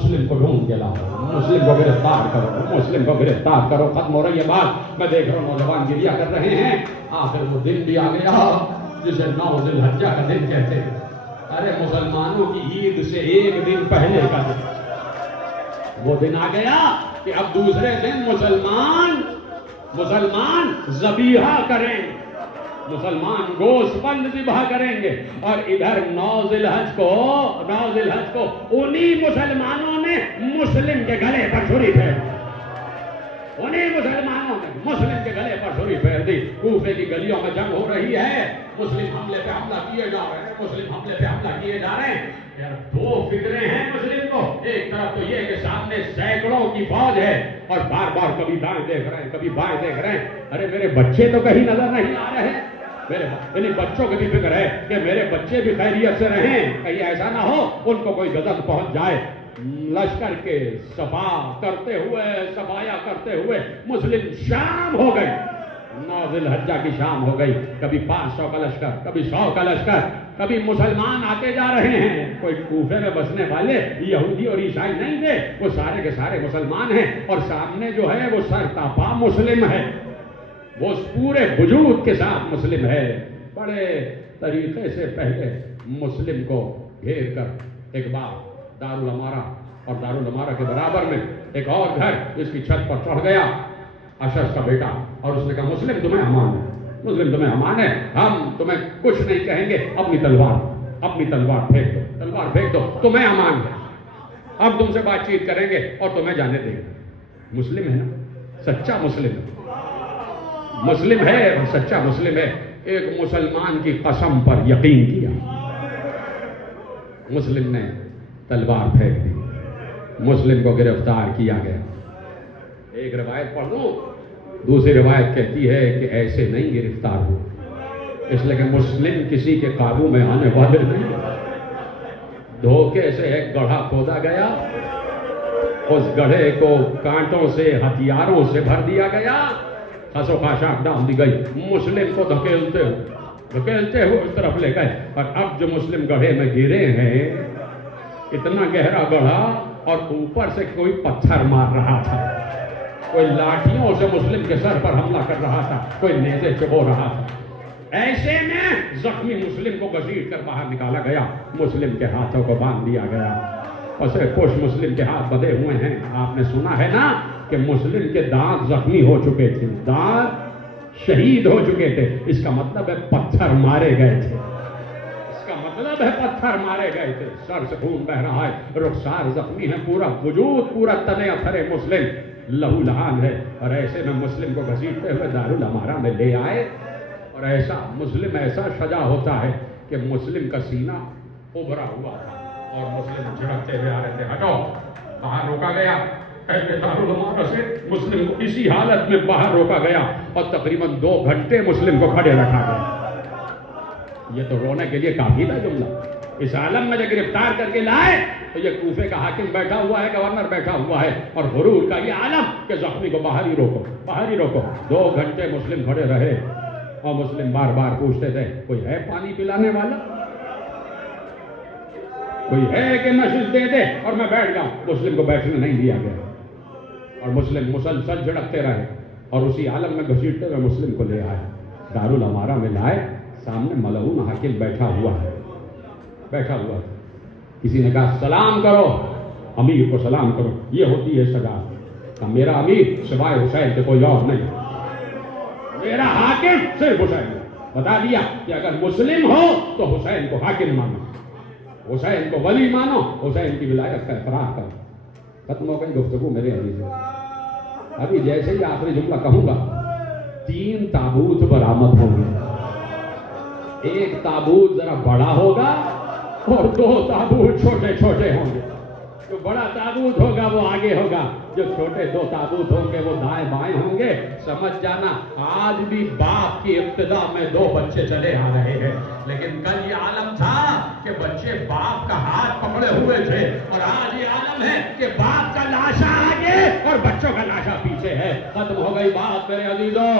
مسلم کو ڈھونڈ کے لاؤ، مسلم کو گرفتار کرو، مسلم کو گرفتار کرو۔ ختم ہو رہی ہے بات، میں دیکھ رہا ہوں نوجوان گریا کر رہے ہیں۔ آخر وہ دن بھی آ گیا جسے 9 ذی الحجہ کا دن کہتے ہیں۔ ارے مسلمانوں کی عید سے ایک دن پہلے کا دن، وہ دن آ گیا کہ اب دوسرے دن مسلمان ذبیحہ کریں، مسلمان گوشت بند ذبح کریں گے، اور ادھر 9 ذی الحج کو انہی مسلمانوں نے مسلم کے گلے پر چھری پھیر دی، انہی مسلمانوں نے مسلم کے گلے پر چھری پھیر دی۔ کوفے کی گلیوں میں جنگ ہو رہی ہے، مسلم حملے پہ حملہ کیے جا رہے ہیں، مسلم حملے پہ حملہ کیے جا رہے ہیں۔ یار 2 فکریں ہیں مسلم کو، ایک طرف تو یہ کہ سامنے سینکڑوں کی فوج ہے اور بار بار کبھی دائیں دیکھ رہے ہیں، کبھی بائیں دیکھ رہے ہیں، ارے میرے بچے تو کہیں نظر نہیں آ رہے ہیں، میرے بچوں کی بھی فکر ہے کہ میرے بچے بھی خیریت سے رہیں، کہیں ایسا نہ ہو ان کو کوئی غضب پہنچ جائے۔ لشکر کے صفایا کرتے ہوئے مسلم شام ہو گئی، 9 ذی الحجہ کی شام ہو گئی۔ کبھی 500 کا لشکر، کبھی 100 کا لشکر، کبھی مسلمان آتے جا رہے ہیں۔ کوئی کوفے میں بسنے والے یہودی اور عیسائی نہیں تھے، وہ سارے کے سارے مسلمان ہیں، اور سامنے جو ہے وہ سر تاپا مسلم ہے، وہ پورے وجود کے ساتھ مسلم ہے۔ بڑے طریقے سے پہلے مسلم کو گھیر کر ایک بار دارالامارہ، اور دارالامارہ کے برابر میں ایک اور گھر جس کی چھت پر چڑھ گیا اشعث کا بیٹا، اور اس نے کہا مسلم تمہیں امان ہے، مسلم تمہیں امان ہے، ہم تمہیں کچھ نہیں کہیں گے، اپنی تلوار پھینک دو، تمہیں امان ہے، اب تم سے بات چیت کریں گے اور تمہیں جانے دیں گے۔ مسلم ہے نا، سچا مسلم ہے، مسلم ہے اور سچا مسلم ہے۔ ایک مسلمان کی قسم پر یقین کیا، مسلم نے تلوار پھینک دی، مسلم کو گرفتار کیا گیا۔ ایک روایت پڑھ لوں، دوسری روایت کہتی ہے کہ ایسے نہیں گرفتار ہو، اس لیے کہ مسلم کسی کے قابو میں آنے والے نہیں، دھوکے سے ایک گڑھا کھودا گیا، اس گڑھے کو کانٹوں سے ہتھیاروں سے بھر دیا گیا، خس و خاشاک ڈال دی گئی، مسلم کو دھکیلتے ہوئے اس طرف لے گئے، اور اب جو مسلم گڑھے میں گرے ہیں، اتنا گہرا گڑھا اور اوپر سے کوئی پتھر مار رہا تھا، کوئی لاٹھیوں سے مسلم کے سر پر حملہ کر رہا تھا، کوئی نیزے چبو رہا تھا۔ ایسے میں زخمی مسلم کو گھسیٹ کر باہر نکالا گیا، مسلم کے ہاتھوں کو باندھ دیا گیا، اور صرف کچھ مسلم کے ہاتھ بدے ہوئے ہیں۔ آپ نے سنا ہے نا کہ مسلم کے دانت زخمی ہو چکے تھے، دانت شہید ہو چکے تھے، اس کا مطلب ہے پتھر مارے گئے تھے، پتھر مارے گئے تھے، سر سے خون بہ رہا ہے، رخسار زخمی ہے، پورا وجود پورا تنے اتھرے مسلم لہو لہان ہے، اور ایسے میں مسلم کو گھسیٹتے ہوئے دارالامارہ میں لے آئے، اور ایسا مسلم ایسا سجا ہوتا ہے کہ مسلم کا سینہ ابھرا ہوا تھا، اور مسلم جھڑکتے ہوئے آ رہے تھے، ہٹو، باہر روکا گیا، دارالامارہ سے مسلم کو اسی حالت میں باہر روکا گیا، اور تقریباً 2 گھنٹے مسلم کو کھڑے رکھا گیا۔ یہ تو رونے کے لیے کافی تھا جملہ، اس عالم میں جب گرفتار کر کے لائے تو یہ کوفے کا حاکم بیٹھا ہوا ہے، گورنر بیٹھا ہوا ہے، اور غرور کا یہ عالم کہ زخمی کو باہر ہی روکو۔ 2 گھنٹے مسلم کھڑے رہے، اور مسلم بار بار پوچھتے تھے کوئی ہے پانی پلانے والا، کوئی ہے کہ نشست دے دے اور میں بیٹھ جاؤں۔ مسلم کو بیٹھنے نہیں دیا گیا، اور مسلم مسلسل جھڑکتے رہے، اور اسی عالم میں گھسیٹتے ہوئے مسلم کو لے آئے، دارالامارہ میں لائے، سامنے ملعون حاکم بیٹھا ہوا ہے، کسی نے کہا سلام کرو، امیر کو سلام کرو، یہ ہوتی ہے سزا۔ کہا میرا امیر سوائے حسین کے کوئی اور نہیں، میرا حاکم صرف حسین۔ بتا دیا کہ اگر مسلم ہو تو حسین کو حاکم مانو، حسین کو ولی مانو، حسین کی ولایت کا اقرار کرو۔ ختم ہو گئی گفتگو میرے عزیز۔ ابھی جیسے ہی آخری جملہ کہوں گا، 3 تابوت برآمد ہوں گے، ایک تابوت ذرا بڑا ہوگا اور 2 تابوت چھوٹے چھوٹے ہوں گے۔ جو بڑا تابوت ہوگا وہ آگے ہوگا، جو چھوٹے 2 تابوت ہوں گے وہ دائیں بائیں ہوں گے۔ سمجھ جانا آج بھی باپ کی ابتدا میں 2 بچے چلے آ رہے ہیں، لیکن کل یہ عالم تھا کہ بچے باپ کا ہاتھ پکڑے ہوئے تھے، اور آج یہ عالم ہے کہ باپ کا لاشا آگے اور بچوں کا لاشا پیچھے ہے۔ ختم ہو گئی بات میرے عزیزوں۔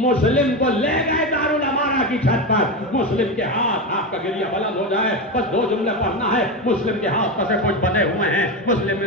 مسلم کو لے گئے دارالامارہ کی چھت پر، مسلم کے ہاتھ، آپ کا گریہ بلند ہو جائے، بس 2 جملے پڑھنا ہے۔ مسلم کے ہاتھ پسے کچھ بندے ہوئے ہیں، مسلم نے